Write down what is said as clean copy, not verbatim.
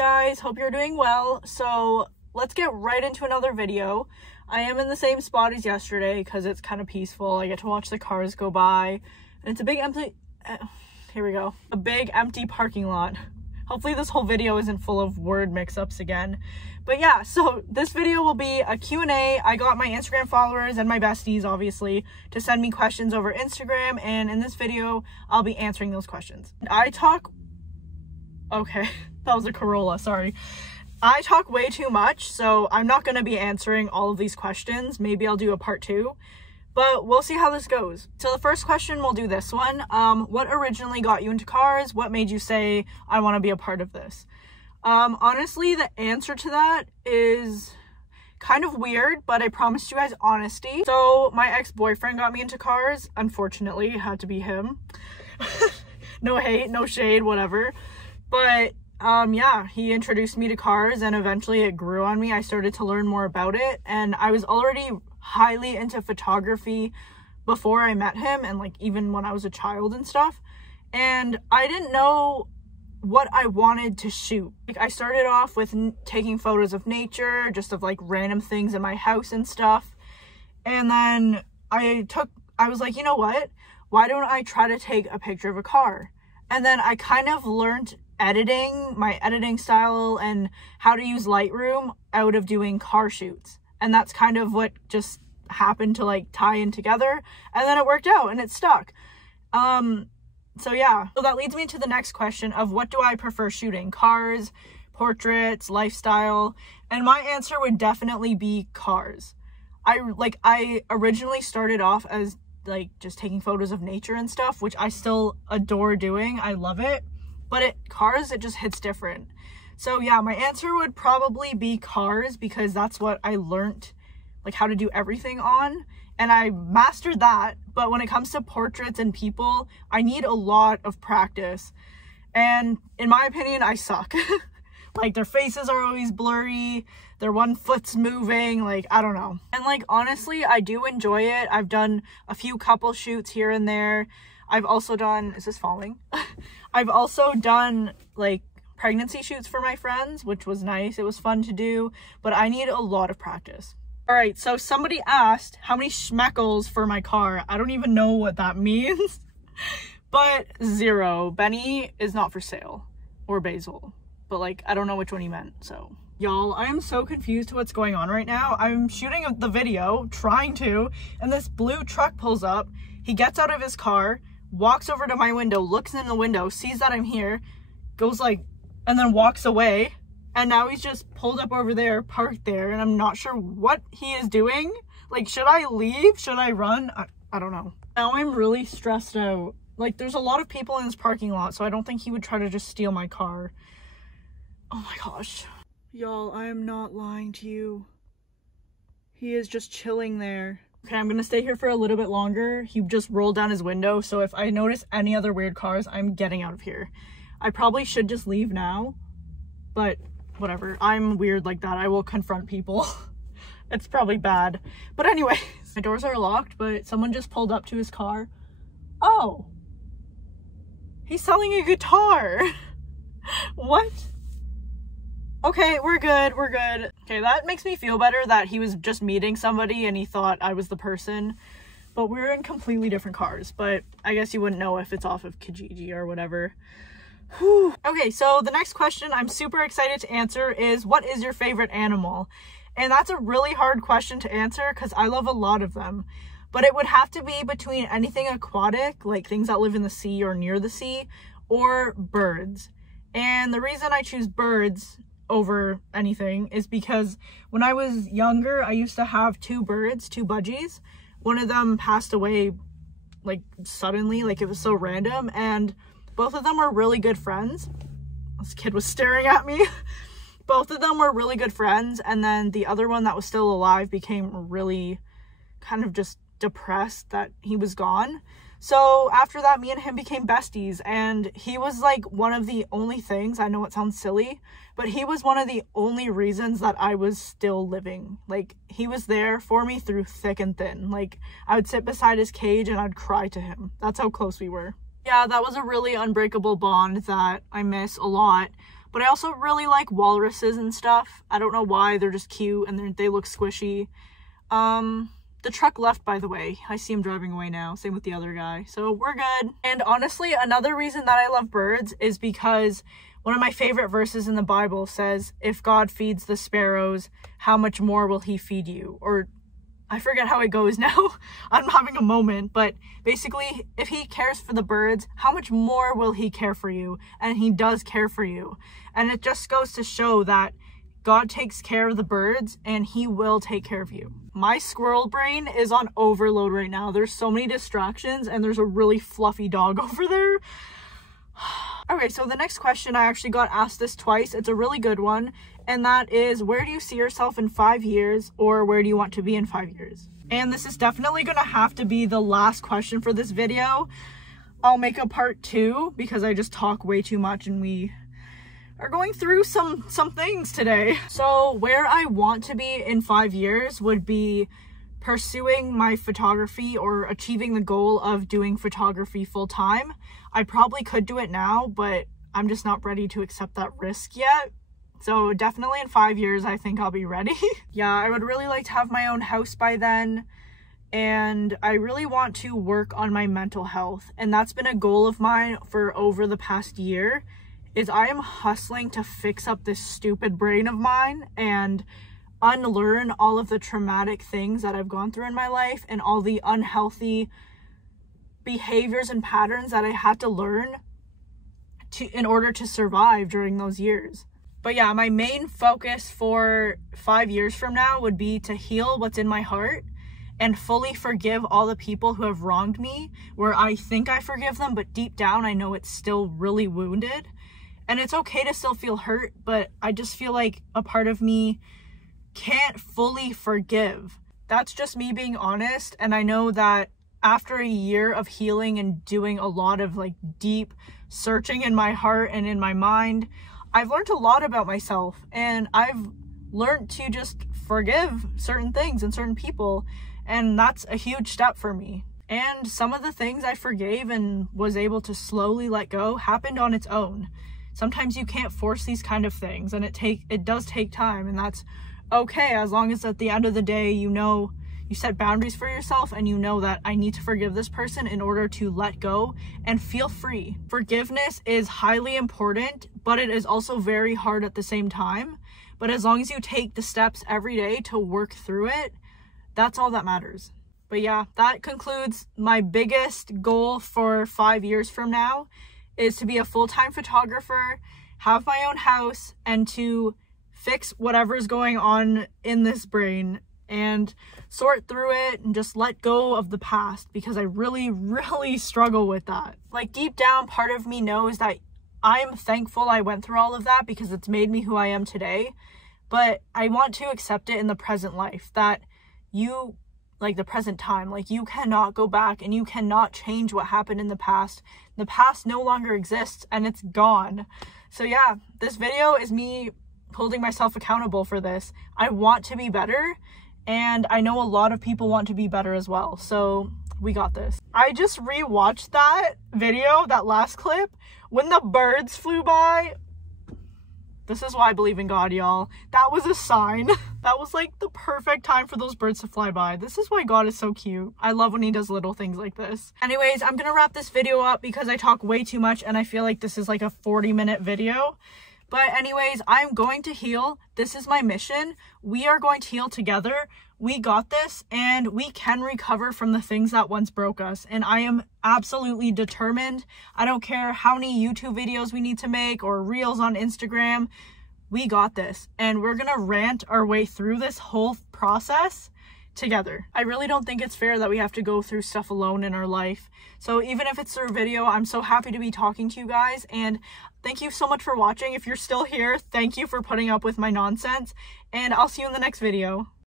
guys, hope you're doing well. So let's get right into another video. I am in the same spot as yesterday because it's kind of peaceful. I get to watch the cars go by, and it's a big empty a big empty parking lot. Hopefully this whole video isn't full of word mix-ups again. But yeah, so this video will be a Q&A. I got my Instagram followers and my besties, obviously, to send me questions over Instagram, and in this video, I'll be answering those questions. Okay, that was a Corolla, sorry. I talk way too much, so I'm not going to be answering all of these questions. Maybe I'll do a part 2, but we'll see how this goes. So the first question, we'll do this one. What originally got you into cars? What made you say, I want to be a part of this? Honestly, the answer to that is kind of weird, but I promised you guys honesty. So my ex-boyfriend got me into cars. Unfortunately, it had to be him. No hate, no shade, whatever. But yeah, he introduced me to cars, and eventually it grew on me. I started to learn more about it, and I was already highly into photography before I met him, and like even when I was a child and stuff. And I didn't know what I wanted to shoot. Like, I started off with taking photos of nature, just of like random things in my house and stuff. And then I was like, you know what? Why don't I try to take a picture of a car? And then I kind of learned editing, my editing style, and how to use Lightroom out of doing car shoots. And that's kind of what just happened to like tie in together. And then it worked out and it stuck. So yeah, so that leads me to the next question of what do I prefer shooting? Cars, portraits, lifestyle? And my answer would definitely be cars. I originally started off as like just taking photos of nature and stuff, which I still adore doing. I love it. But cars, it just hits different. So yeah, my answer would probably be cars, because that's what I learned like how to do everything on. And I mastered that, but when it comes to portraits and people, I need a lot of practice. And in my opinion, I suck. Like, their faces are always blurry, their one foot's moving, like, I don't know. And like, honestly, I do enjoy it. I've done a few couple shoots here and there. I've also done, is this falling? I've also done like pregnancy shoots for my friends, which was nice. It was fun to do, but I need a lot of practice. All right, so somebody asked how many schmeckles for my car. I don't even know what that means, but 0. Benny is not for sale, or Basil, but like, I don't know which one he meant, so. Y'all, I am so confused to what's going on right now. I'm shooting the video, trying to, and this blue truck pulls up. He gets out of his car, walks over to my window, looks in the window, sees that I'm here, goes like, and then walks away. And now he's just pulled up over there, parked there, and I'm not sure what he is doing. Like, should I leave? Should I run? I don't know. Now I'm really stressed out. Like, there's a lot of people in this parking lot, so I don't think he would try to just steal my car. Oh my gosh. Y'all, I am not lying to you. He is just chilling there. Okay, I'm gonna stay here for a little bit longer. He just rolled down his window, so if I notice any other weird cars, I'm getting out of here. I probably should just leave now, but whatever. I'm weird like that. I will confront people. It's probably bad. But anyway, my doors are locked, but someone just pulled up to his car. Oh, he's selling a guitar. What? Okay, we're good. We're good. Okay, that makes me feel better that he was just meeting somebody and he thought I was the person. But we're in completely different cars. But I guess you wouldn't know if it's off of Kijiji or whatever. Whew. Okay, so the next question I'm super excited to answer is, what is your favorite animal? And that's a really hard question to answer because I love a lot of them. But it would have to be between anything aquatic, like things that live in the sea or near the sea, or birds. And the reason I choose birds over anything is because when I was younger, I used to have 2 birds, 2 budgies. One of them passed away like suddenly, like it was so random, and both of them were really good friends. This kid was staring at me. Both of them were really good friends, and then the other one that was still alive became really kind of just depressed that he was gone. So after that, me and him became besties, and he was like one of the only things, I know it sounds silly, but he was one of the only reasons that I was still living. Like, he was there for me through thick and thin. Like, I would sit beside his cage and I'd cry to him. That's how close we were. Yeah, that was a really unbreakable bond that I miss a lot. But I also really like walruses and stuff. I don't know why, they're just cute and they look squishy. The truck left, by the way. I see him driving away now. Same with the other guy. So we're good. And honestly, another reason that I love birds is because one of my favorite verses in the Bible says, if God feeds the sparrows, how much more will he feed you? Or I forget how it goes now. I'm having a moment. But basically, if he cares for the birds, how much more will he care for you? And he does care for you. And it just goes to show that God takes care of the birds and he will take care of you. My squirrel brain is on overload right now. There's so many distractions and there's a really fluffy dog over there. Okay, so the next question, I actually got asked this twice. It's a really good one. And that is, where do you see yourself in 5 years, or where do you want to be in 5 years? And this is definitely gonna have to be the last question for this video. I'll make a part 2 because I just talk way too much and we are going through some things today. So where I want to be in 5 years would be pursuing my photography or achieving the goal of doing photography full time. I probably could do it now, but I'm just not ready to accept that risk yet. So definitely in 5 years, I think I'll be ready. Yeah, I would really like to have my own house by then. And I really want to work on my mental health. And that's been a goal of mine for over the past year, is I am hustling to fix up this stupid brain of mine and unlearn all of the traumatic things that I've gone through in my life and all the unhealthy behaviors and patterns that I had to learn in order to survive during those years. But yeah, my main focus for 5 years from now would be to heal what's in my heart and fully forgive all the people who have wronged me, where I think I forgive them, but deep down I know it's still really wounded. And it's okay to still feel hurt, but I just feel like a part of me can't fully forgive. That's just me being honest. And I know that after a year of healing and doing a lot of like deep searching in my heart and in my mind, I've learned a lot about myself, and I've learned to just forgive certain things and certain people. And that's a huge step for me. And some of the things I forgave and was able to slowly let go happened on its own. Sometimes you can't force these kind of things, and it does take time, and that's okay, as long as at the end of the day, you know, you set boundaries for yourself and you know that I need to forgive this person in order to let go and feel free. Forgiveness is highly important, but it is also very hard at the same time. But as long as you take the steps every day to work through it, that's all that matters. But yeah, that concludes my biggest goal for 5 years from now, is to be a full-time photographer, have my own house, and to fix whatever's going on in this brain and sort through it and just let go of the past, because I really, really struggle with that. Like, deep down, part of me knows that I'm thankful I went through all of that because it's made me who I am today. But I want to accept it in the present life, that you, like the present time, like you cannot go back and you cannot change what happened in the past. The past no longer exists and it's gone. So yeah, this video is me holding myself accountable for this. I want to be better, and I know a lot of people want to be better as well. So we got this. I just rewatched that video, that last clip, when the birds flew by. This is why I believe in God, y'all. That was a sign. That was like the perfect time for those birds to fly by. This is why God is so cute. I love when he does little things like this. Anyways, I'm gonna wrap this video up because I talk way too much and I feel like this is like a 40-minute video. But anyways, I'm going to heal. This is my mission. We are going to heal together. We got this, and we can recover from the things that once broke us. And I am absolutely determined. I don't care how many YouTube videos we need to make or reels on Instagram. We got this. And we're gonna rant our way through this whole process together. I really don't think it's fair that we have to go through stuff alone in our life. So even if it's through a video, I'm so happy to be talking to you guys, and thank you so much for watching. If you're still here, thank you for putting up with my nonsense, and I'll see you in the next video.